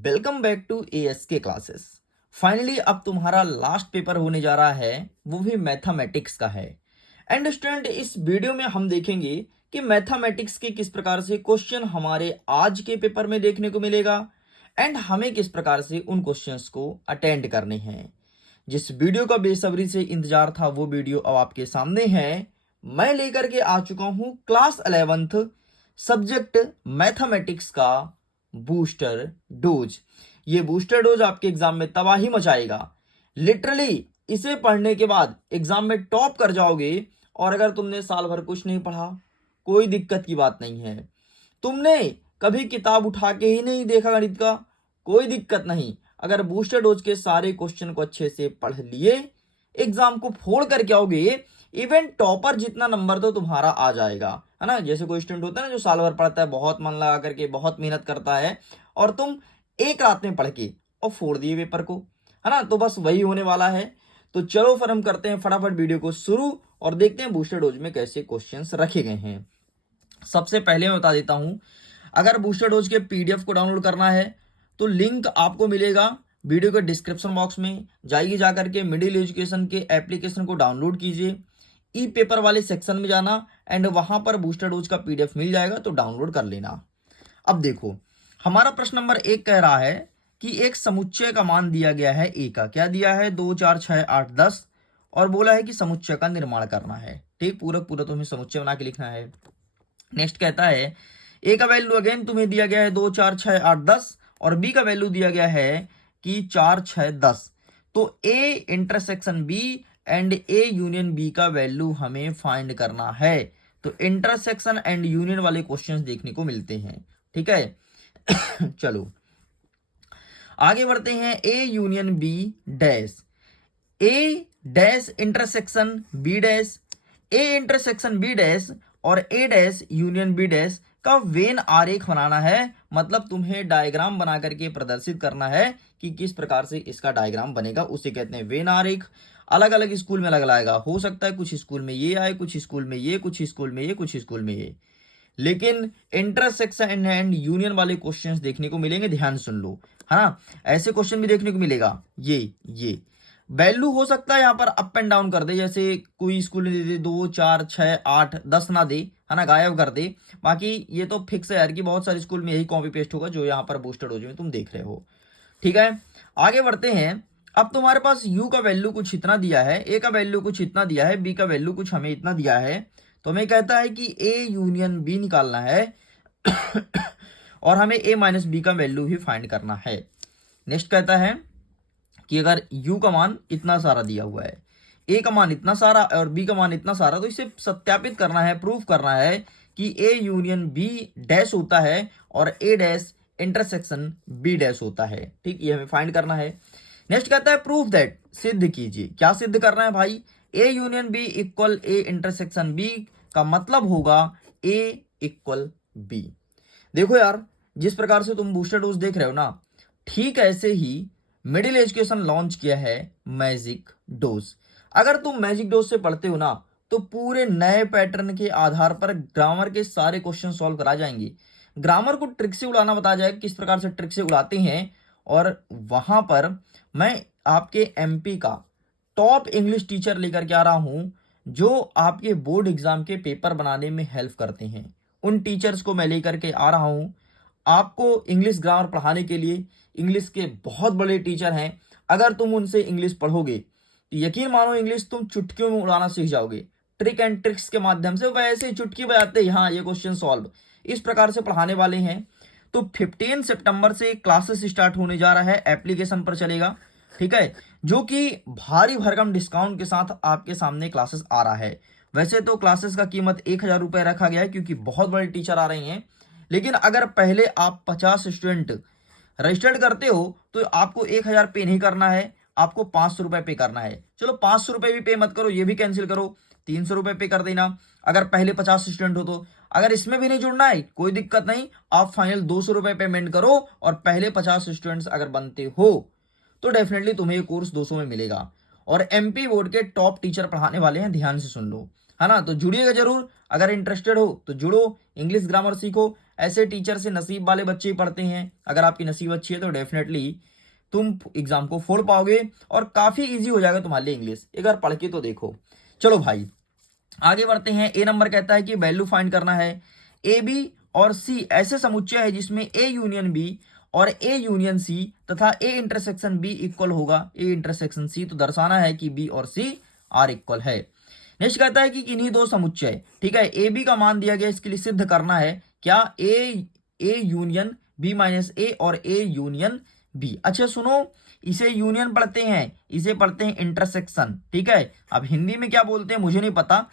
Welcome back to ASK classes. Finally अब तुम्हारा last paper होने जा रहा है, वो भी मैथमेटिक्स का है। एंड स्टूडेंट, इस वीडियो में हम देखेंगे कि मैथमेटिक्स के किस प्रकार से क्वेश्चन हमारे आज के पेपर में देखने को मिलेगा एंड हमें किस प्रकार से उन क्वेश्चंस को अटेंड करने हैं। जिस वीडियो का बेसब्री से इंतजार था वो वीडियो अब आपके सामने है। मैं लेकर के आ चुका हूं क्लास 11th सब्जेक्ट मैथमेटिक्स का बूस्टर डोज। ये बूस्टर डोज आपके एग्जाम में तबाही मचाएगा। लिटरली इसे पढ़ने के बाद एग्जाम में टॉप कर जाओगे। और अगर तुमने साल भर कुछ नहीं पढ़ा, कोई दिक्कत की बात नहीं है। तुमने कभी किताब उठा के ही नहीं देखा गणित का, कोई दिक्कत नहीं। अगर बूस्टर डोज के सारे क्वेश्चन को अच्छे से पढ़ लिए, एग्जाम को फोड़ करके आओगे, इवन टॉपर जितना नंबर तो तुम्हारा आ जाएगा, है ना। जैसे कोई स्टूडेंट होता है ना जो साल भर पढ़ता है, बहुत मन लगा करके बहुत मेहनत करता है, और तुम एक रात में पढ़ के और फोड़ दिए पेपर को, है ना। तो बस वही होने वाला है। तो चलो फिर हम करते हैं फटाफट वीडियो को शुरू और देखते हैं बूस्टर डोज में कैसे क्वेश्चंस रखे गए हैं। सबसे पहले मैं बता देता हूं, अगर बूस्टर डोज के पीडीएफ को डाउनलोड करना है तो लिंक आपको मिलेगा वीडियो के डिस्क्रिप्शन बॉक्स में। जाइए जाकर के मिडिल एजुकेशन के एप्लीकेशन को डाउनलोड कीजिए, ई पेपर वाले सेक्शन में जाना एंड वहां पर बूस्टर डोज का पीडीएफ मिल जाएगा, तो डाउनलोड कर लेना। अब देखो, हमारा प्रश्न नंबर 1 कह रहा है कि एक समुच्चय का मान दिया गया है ए का। क्या दिया है? 2 4 6 8 10, और बोला है कि समुच्चय का निर्माण करना है। ठीक, पूरा पूरा तुम्हें समुच्चय बना के लिखना है। नेक्स्ट कहता है ए का वैल्यू अगेन तुम्हें दिया गया है 2 4 6 8 10, और बी का वैल्यू दिया गया है कि 4 6 10। तो A intersection B and A union B का वैल्यू हमें फाइंड करना है। तो इंटरसेक्शन एंड यूनियन वाले क्वेश्चंस देखने को मिलते हैं। ठीक है चलो आगे बढ़ते हैं। A union B dash, A dash intersection B dash, A intersection B dash और A dash union B dash का वेन आरेख बनाना है। मतलब तुम्हें डायग्राम बना करके प्रदर्शित करना है कि किस प्रकार से इसका डायग्राम बनेगा, उसे कहते हैं वेन आरेख। अलग अलग स्कूल में अलग अलग आएगा, हो सकता है कुछ स्कूल में ये आए, कुछ स्कूल में ये, कुछ स्कूल में ये, कुछ स्कूल में ये, लेकिन इंटरसेक्शन एंड यूनियन वाले क्वेश्चंस देखने को मिलेंगे। ध्यान सुन लो, है ना। ऐसे क्वेश्चन भी देखने को मिलेगा। ये वैल्यू हो सकता है यहाँ पर अप एंड डाउन कर दे, जैसे कोई स्कूल ने दे दे 2 4 6 8 10 ना दे, है ना, गायब कर दे। बाकी ये तो फिक्स है यार कि बहुत सारे स्कूल में यही कॉपी पेस्ट होगा जो यहाँ पर बूस्टर डोज में तुम देख रहे हो। ठीक है, आगे बढ़ते हैं। अब तुम्हारे पास u का वैल्यू कुछ इतना दिया है, a का वैल्यू कुछ इतना दिया है, b का वैल्यू कुछ हमें इतना दिया है। तो हमें कहता है कि a यूनियन b निकालना है और हमें a माइनस बी का वैल्यू भी फाइंड करना है। नेक्स्ट कहता है कि अगर u का मान इतना सारा दिया हुआ है, a का मान इतना सारा और b का मान इतना सारा, तो इसे सत्यापित करना है, प्रूफ करना है कि a यूनियन b डैश होता है और a dash intersection b dash होता है। ठीक, ये हमें फाइंड करना है। नेक्स्ट कहता है प्रूफ दैट, सिद्ध कीजिए। क्या सिद्ध करना है भाई? a union b equal a intersection b का मतलब होगा a इक्वल b। देखो यार, जिस प्रकार से तुम बूस्टर डोज देख रहे हो ना, ठीक ऐसे ही मिडिल एजुकेशन लॉन्च किया है मैजिक डोज। अगर तुम मैजिक डोज से पढ़ते हो ना, तो पूरे नए पैटर्न के आधार पर ग्रामर के सारे क्वेश्चन सॉल्व करा जाएंगे। ग्रामर को ट्रिक से उड़ाना बताया जाएगा, किस प्रकार से ट्रिक से उड़ाते हैं। और वहां पर मैं आपके एमपी का टॉप इंग्लिश टीचर लेकर के आ रहा हूं, जो आपके बोर्ड एग्जाम के पेपर बनाने में हेल्प करते हैं। उन टीचर्स को मैं लेकर के आ रहा हूं आपको इंग्लिश ग्रामर पढ़ाने के लिए। इंग्लिश के बहुत बड़े टीचर हैं। अगर तुम उनसे इंग्लिश पढ़ोगे तो यकीन मानो इंग्लिश तुम चुटकियों में उड़ाना सीख जाओगे। ट्रिक एंड ट्रिक्स के माध्यम से वैसे ही चुटकी बजाते, हाँ ये क्वेश्चन सॉल्व, इस प्रकार से पढ़ाने वाले हैं। तो 15 सितंबर से क्लासेस स्टार्ट होने जा रहा है, एप्लीकेशन पर चलेगा। ठीक है, जो कि भारी भरकम डिस्काउंट के साथ आपके सामने क्लासेस आ रहा है। वैसे तो क्लासेस का कीमत 1000 रुपए रखा गया है क्योंकि बहुत बड़े टीचर आ रहे हैं, लेकिन अगर पहले आप 50 स्टूडेंट रजिस्टर्ड करते हो तो आपको 1000 पे नहीं करना है, आपको 500 रुपए पे करना है। चलो 500 रुपए भी पे मत करो, ये भी कैंसिल करो, 300 रुपए पे कर देना अगर पहले 50 स्टूडेंट हो तो। अगर इसमें भी नहीं जुड़ना है कोई दिक्कत नहीं, आप फाइनल 200 रुपए पेमेंट करो और पहले 50 स्टूडेंट्स अगर बनते हो तो डेफिनेटली तुम्हें ये कोर्स 200 में मिलेगा। और एमपी बोर्ड के टॉप टीचर पढ़ाने वाले हैं, ध्यान से सुन लो, है ना। तो जुड़िएगा जरूर, अगर इंटरेस्टेड हो तो जुड़ो, इंग्लिश ग्रामर सीखो ऐसे टीचर से नसीब वाले बच्चे ही पढ़ते हैं। अगर आपकी नसीब अच्छी है तो डेफिनेटली तुम एग्जाम को फोड़ पाओगे और काफी इजी हो जाएगा तुम्हारे लिए इंग्लिश, एक बार पढ़ के तो देखो। चलो भाई आगे बढ़ते हैं। ए नंबर कहता है कि वैल्यू फाइंड करना है। ए बी और सी ऐसे समुच्चय है जिसमें ए यूनियन बी और ए यूनियन सी तथा ए इंटरसेक्शन बी इक्वल होगा ए इंटरसेक्शन सी, तो दर्शाना है कि बी और सी आर इक्वल है। नेक्स्ट कहता है कि किन्हीं दो समुच्चय, ठीक है, ए बी का मान दिया गया, इसके लिए सिद्ध करना है क्या ए यूनियन बी माइनस ए और ए यूनियन बी। अच्छा सुनो, इसे यूनियन पढ़ते हैं, इसे पढ़ते हैं इंटरसेक्शन, ठीक है। अब हिंदी में क्या बोलते हैं मुझे नहीं पता,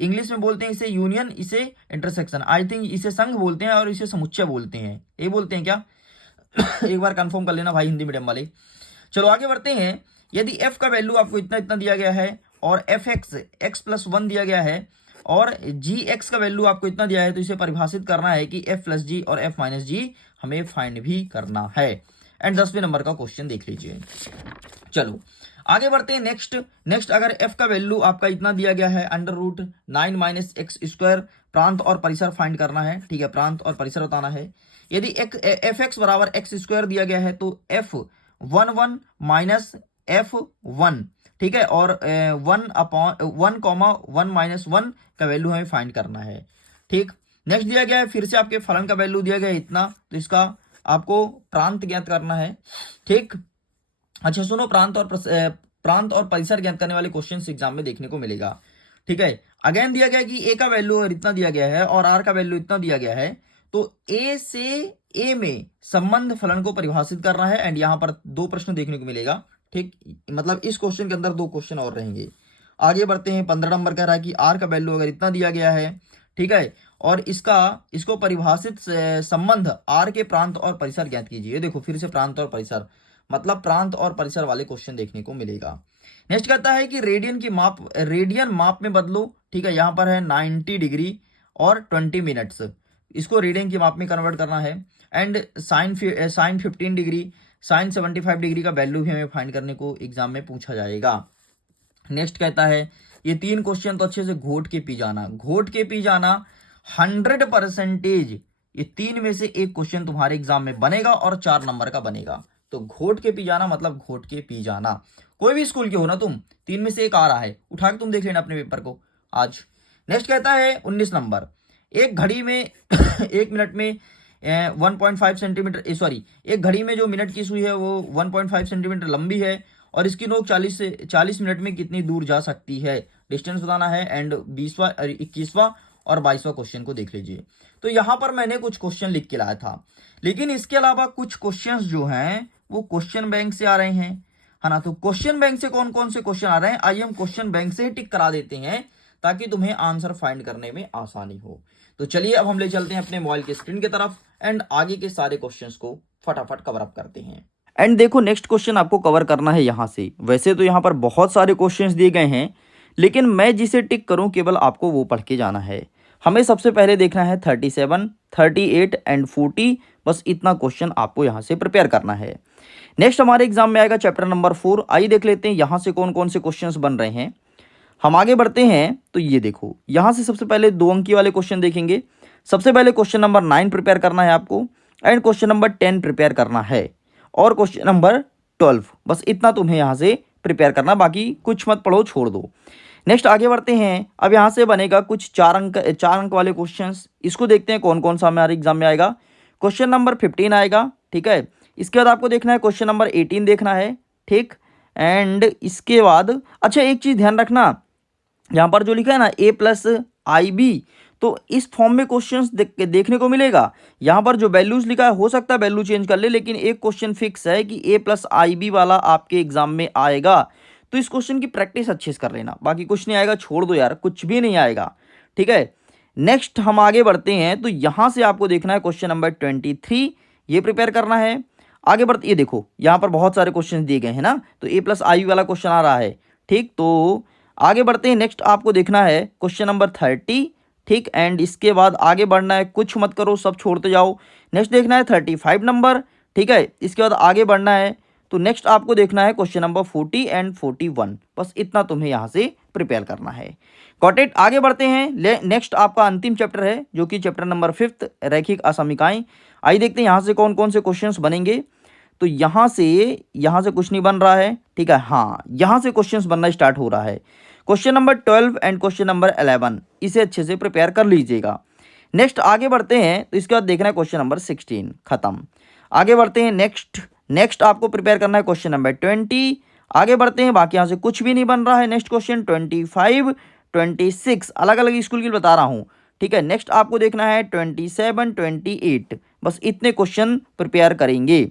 इंग्लिश में बोलते हैं इसे यूनियन, इसे इंटरसेक्शन, आई थिंक इसे संघ बोलते हैं और इसे समुच्चय बोलते हैं, ये बोलते हैं क्या एक बार कंफर्म कर लेना भाई हिंदी मीडियम वाले। चलो आगे बढ़ते हैं। यदि f का वैल्यू आपको इतना इतना दिया गया है और एफ एक्स प्लस 1 दिया गया है और जी एक्स का वैल्यू आपको इतना दिया है, तो इसे परिभाषित करना है कि f प्लस जी और f माइनस जी हमें फाइंड भी करना है। एंड 10वें नंबर का क्वेश्चन देख लीजिए। चलो आगे बढ़ते हैं। नेक्स्ट अगर f का वैल्यू आपका इतना दिया गया है √9 माइनस एक्स स्क्वायर, प्रांत और परिसर फाइंड करना है, ठीक है, प्रांत और परिसर बताना है। यदि एफ एक्स बराबर एक्स स्क्वायर दिया गया है तो f11 माइनस f1, ठीक है, और 1 माइनस 1 का वैल्यू हमें फाइंड करना है, ठीक। नेक्स्ट दिया गया है फिर से आपके फलन का वैल्यू दिया गया है इतना, तो इसका आपको प्रांत ज्ञात करना है, ठीक। अच्छा सुनो, प्रांत और परिसर ज्ञात करने वाले क्वेश्चन एग्जाम में देखने को मिलेगा, ठीक है। अगेन दिया गया कि ए का वैल्यू अगर इतना दिया गया है और आर का वैल्यू इतना दिया गया है, तो ए से ए में संबंध फलन को परिभाषित करना है। एंड यहां पर 2 प्रश्न देखने को मिलेगा, ठीक, मतलब इस क्वेश्चन के अंदर 2 क्वेश्चन और रहेंगे। आगे बढ़ते हैं। 15 नंबर कह रहा है कि आर का वैल्यू अगर इतना दिया गया है, ठीक है, और इसको परिभाषित संबंध आर के प्रांत और परिसर ज्ञात कीजिए। देखो फिर से प्रांत और परिसर, मतलब प्रांत और परिसर वाले क्वेश्चन देखने को मिलेगा। नेक्स्ट कहता है कि रेडियन माप में बदलो, ठीक है, यहां पर है 90 डिग्री और 20 मिनट्स, इसको रेडियन की माप में कन्वर्ट करना है। And sine 15 degree, sine 75 degree का वैल्यू भी हमें फाइंड करने को एग्जाम में पूछा जाएगा। नेक्स्ट कहता है ये 3 क्वेश्चन तो अच्छे से घोट के पी जाना, 100%, ये 3 में से एक क्वेश्चन तुम्हारे एग्जाम में बनेगा और 4 नंबर का बनेगा। तो घोट के पी जाना मतलब घोट के पी जाना, कोई भी स्कूल के हो ना तुम, 3 में से एक आ रहा है, उठा के तुम देख लेना अपने पेपर को आज। नेक्स्ट कहता है 19 नंबर, एक घड़ी में 1 मिनट में 1.5 सेंटीमीटर, सॉरी, एक घड़ी में जो मिनट की सुई है वो 1.5 सेंटीमीटर लंबी है और इसकी नोक 40 मिनट में कितनी दूर जा सकती है, डिस्टेंस बताना है। एंड 20वां 21वां और 22वां क्वेश्चन को देख लीजिए। तो यहां पर मैंने कुछ क्वेश्चन लिख के लाया था, लेकिन इसके अलावा कुछ क्वेश्चंस जो हैं वो क्वेश्चन बैंक से आ रहे हैं, है ना। तो क्वेश्चन बैंक से कौन कौन से क्वेश्चन आ रहे हैं, आइए हम क्वेश्चन बैंक से ही टिक करा देते हैं ताकि तुम्हें आंसर फाइंड करने में आसानी हो। तो चलिए अब हम ले चलते हैं अपने मोबाइल की स्क्रीन की तरफ एंड आगे के सारे क्वेश्चंस को फटाफट कवर अप करते हैं। एंड देखो नेक्स्ट क्वेश्चन आपको कवर करना है यहाँ से। वैसे तो यहाँ पर बहुत सारे क्वेश्चंस दिए गए हैं, लेकिन मैं जिसे टिक करूँ केवल आपको वो पढ़ के जाना है। हमें सबसे पहले देखना है 37, 38 एंड 40, बस इतना क्वेश्चन आपको यहाँ से प्रिपेयर करना है। नेक्स्ट हमारे एग्जाम में आएगा चैप्टर नंबर 4। आइए देख लेते हैं यहाँ से कौन कौन से क्वेश्चंस बन रहे हैं। हम आगे बढ़ते हैं तो ये देखो यहाँ से सबसे पहले 2 अंकी वाले क्वेश्चन देखेंगे। सबसे पहले क्वेश्चन नंबर 9 प्रिपेयर करना है आपको एंड क्वेश्चन नंबर 10 प्रिपेयर करना है और क्वेश्चन नंबर 12, बस इतना तुम्हें यहाँ से प्रिपेयर करना, बाकी कुछ मत पढ़ो, छोड़ दो। नेक्स्ट आगे बढ़ते हैं। अब यहाँ से बनेगा कुछ 4 अंक वाले क्वेश्चंस, इसको देखते हैं कौन कौन सा हमारे एग्जाम में आएगा। क्वेश्चन नंबर 15 आएगा, ठीक है। इसके बाद आपको देखना है क्वेश्चन नंबर 18 देखना है, ठीक। एंड इसके बाद अच्छा एक चीज़ ध्यान रखना, यहाँ पर जो लिखा है ना A+IB, तो इस फॉर्म में क्वेश्चंस देखने को मिलेगा। यहाँ पर जो वैल्यूज लिखा है हो सकता है वैल्यू चेंज कर ले, लेकिन एक क्वेश्चन फिक्स है कि A+IB वाला आपके एग्जाम में आएगा। तो इस क्वेश्चन की प्रैक्टिस अच्छे से कर लेना, बाकी कुछ नहीं आएगा छोड़ दो यार, कुछ भी नहीं आएगा, ठीक है। नेक्स्ट हम आगे बढ़ते हैं तो यहाँ से आपको देखना है क्वेश्चन नंबर 23, ये प्रिपेयर करना है। आगे बढ़ते ये देखो यहाँ पर बहुत सारे क्वेश्चन दिए गए हैं ना, तो A+IB वाला क्वेश्चन आ रहा है, ठीक। तो आगे बढ़ते हैं। नेक्स्ट आपको देखना है क्वेश्चन नंबर 30, ठीक। एंड इसके बाद आगे बढ़ना है, कुछ मत करो सब छोड़ते जाओ। नेक्स्ट देखना है 35 नंबर, ठीक है। इसके बाद आगे बढ़ना है, तो नेक्स्ट आपको देखना है क्वेश्चन नंबर 40 एंड 41, बस इतना तुम्हें यहाँ से प्रिपेयर करना है। Got it. आगे बढ़ते हैं। नेक्स्ट आपका अंतिम चैप्टर है जो कि चैप्टर नंबर 5 रैखिक असमीकाएं। आइए देखते हैं यहाँ से कौन कौन से क्वेश्चंस बनेंगे। तो यहाँ से कुछ नहीं बन रहा है, ठीक है। हाँ, यहाँ से क्वेश्चंस बनना स्टार्ट हो रहा है। Question number 12 and question number 11 इसे अच्छे से प्रिपेयर कर लीजिएगा। नेक्स्ट आगे बढ़ते हैं। तो इसके बाद देखना है क्वेश्चन नंबर 16 खत्म। आगे बढ़ते हैं। नेक्स्ट आपको प्रिपेयर करना है क्वेश्चन नंबर 20। आगे बढ़ते हैं। बाकी यहाँ से कुछ भी नहीं बन रहा है। नेक्स्ट क्वेश्चन 25, 26 अलग अलग स्कूल की बता रहा हूँ, ठीक है। नेक्स्ट आपको देखना है 27, 28। बस इतने क्वेश्चन प्रिपेयर करेंगे।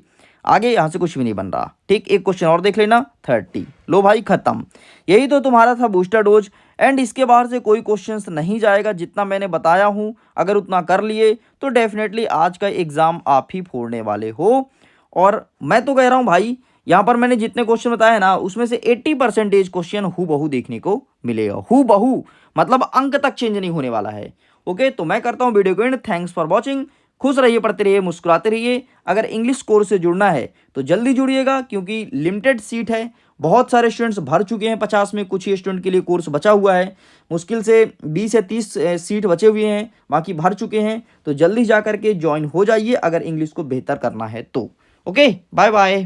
आगे यहाँ से कुछ भी नहीं बन रहा, ठीक। एक क्वेश्चन और देख लेना 30। लो भाई खत्म। यही तो तुम्हारा था बूस्टर डोज। एंड इसके बाहर से कोई क्वेश्चंस नहीं जाएगा। जितना मैंने बताया हूँ अगर उतना कर लिए तो डेफिनेटली आज का एग्जाम आप ही फोड़ने वाले हो। और मैं तो कह रहा हूँ भाई, यहाँ पर मैंने जितने क्वेश्चन बताए ना उसमें से 80% क्वेश्चन हूबहू देखने को मिलेगा। हूबहू मतलब अंक तक चेंज नहीं होने वाला है। ओके, तो मैं करता हूँ वीडियो को एंड। Thanks for watching. खुश रहिए, पढ़ते रहिए, मुस्कुराते रहिए। अगर इंग्लिश कोर्स से जुड़ना है तो जल्दी जुड़िएगा क्योंकि लिमिटेड सीट है। बहुत सारे स्टूडेंट्स भर चुके हैं 50 में, कुछ ही स्टूडेंट के लिए कोर्स बचा हुआ है। मुश्किल से 20 या 30 सीट बचे हुए हैं, बाकी भर चुके हैं। तो जल्दी जा करके ज्वाइन हो जाइए अगर इंग्लिश को बेहतर करना है तो। Okay, bye bye.